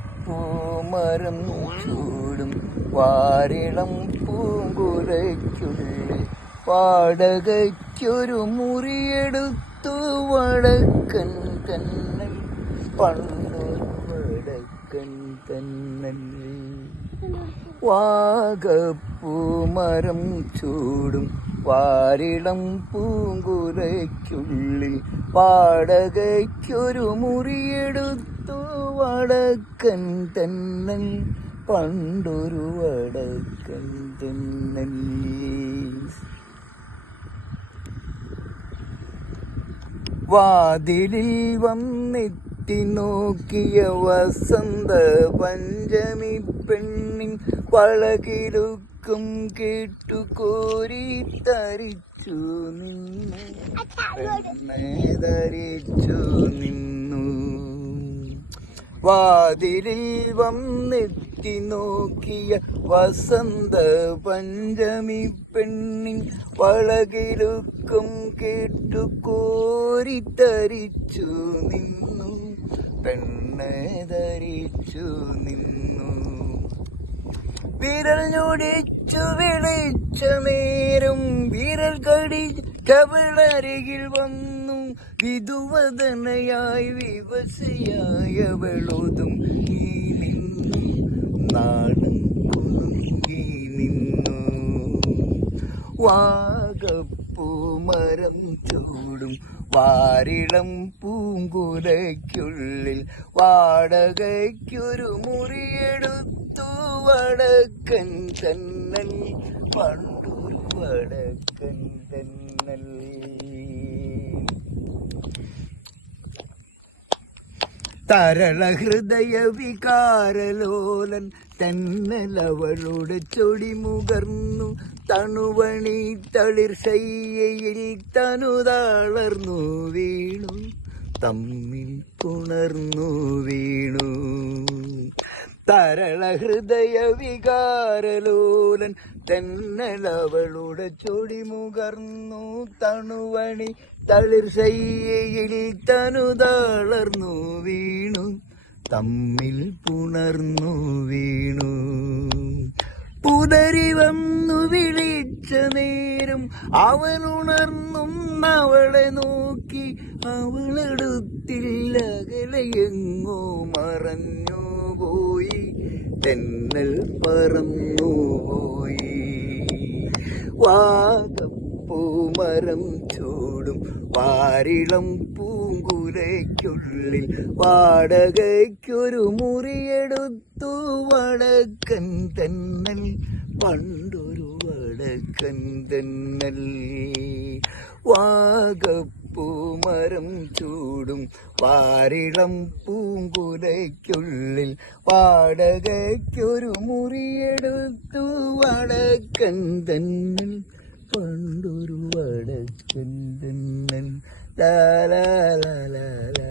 വാകപ്പൂമരം ചൂടും വാരിളം പൂങ്കുരയ്ക്കുള്ളിൽ വാടകയ്ക്കൊരു മുറിയെടുത്തു വടക്കൻ കണ്ണൻ പണ്ടു തന്നൽ വാകപ്പൂമരം ചൂടും വാരിളം പൂങ്കുലയ്ക്കുള്ളിൽ പാടകയ്ക്കൊരു മുറിയെടുത്തു വടക്കൻ തന്നൽ പണ്ടൊരു വടക്കൻ തന്നല്ലേ വാതിലിൽ വന്നെത്തി നോക്കിയ വസന്ത പഞ്ചമി പെണ്ണിൻ വളകിലുക്കും കേട്ടു കോരി തരിച്ചു നിന്നു. ധരിച്ചു നിന്നു. വാതിലിൽ വന്നെത്തി നോക്കിയ വസന്ത പഞ്ചമി പെണ്ണിൻ വളകിലുക്കും കേട്ടു കോരിത്തരിച്ചു നിന്നു. പെണ്ണെ ധരിച്ചു നിന്നു. വിരൽ ഞൊടിച്ചു വിളിച്ച നേരം വിരൽ കവിളരികിൽ വന്നു. വിധുവതനയായി വിവശയായവളൊതും ഈ നാണം കുലുങ്ങി നിന്നു. വാഗപ്പൂമരം ചൂടും വാരിളം പൂങ്കുലയ്ക്കുള്ളിൽ വാടകയ്ക്കൊരു മുറിയെടുത്തു. വടക്കൻ തന്നൽ പണ്ടൊരു വടക്കൻ തന്നൽ. തരള ഹൃദയ വികാരലോലൻ തന്നലവളുടെ ചൊടി മുകർന്നു. തണുവണി തളിർ ശയ്യയിൽ തനുതാളർന്നു വീണു. തമ്മിൽ പുണർന്നു വീണു. തരള ഹൃദയ വികാരലോലൻ തെന്നലവളുടെ ചൊടി മുകർന്നു. തണുവണി തളിർ ശയ്യയിൽ തനുതളർന്നു വീണു. തമ്മിൽ പുണർന്നു വീണു. പുതരി വന്നു വിളിച്ച നേരം അവൻ ഉണർന്നും അവളെ നോക്കി. അവളെടുത്തില്ല കലയെങ്ങോ മറഞ്ഞു. പോയി. തെന്നൽ പറന്നു പോയി വാഗപ്പൂമരം ചൂടും വാരിളം പൂങ്കുലയ്ക്കുള്ളിൽ വാടകയ്ക്കൊരു മുറിയെടുത്തു. വടക്കൻ തെന്നൽ പണ്ടൊരു വടക്കൻ തന്നൽ. വാഗപ്പൂമരം ചൂടും വാരിളം പൂങ്കുലയ്ക്കുള്ളിൽ വാടകയ്ക്കൊരു മുറിയെടുത്തു വടക്കൻ തന്നൽ പണ്ടൊരു വടക്കൻ തന്നൽ ലാ ലാ ലാ.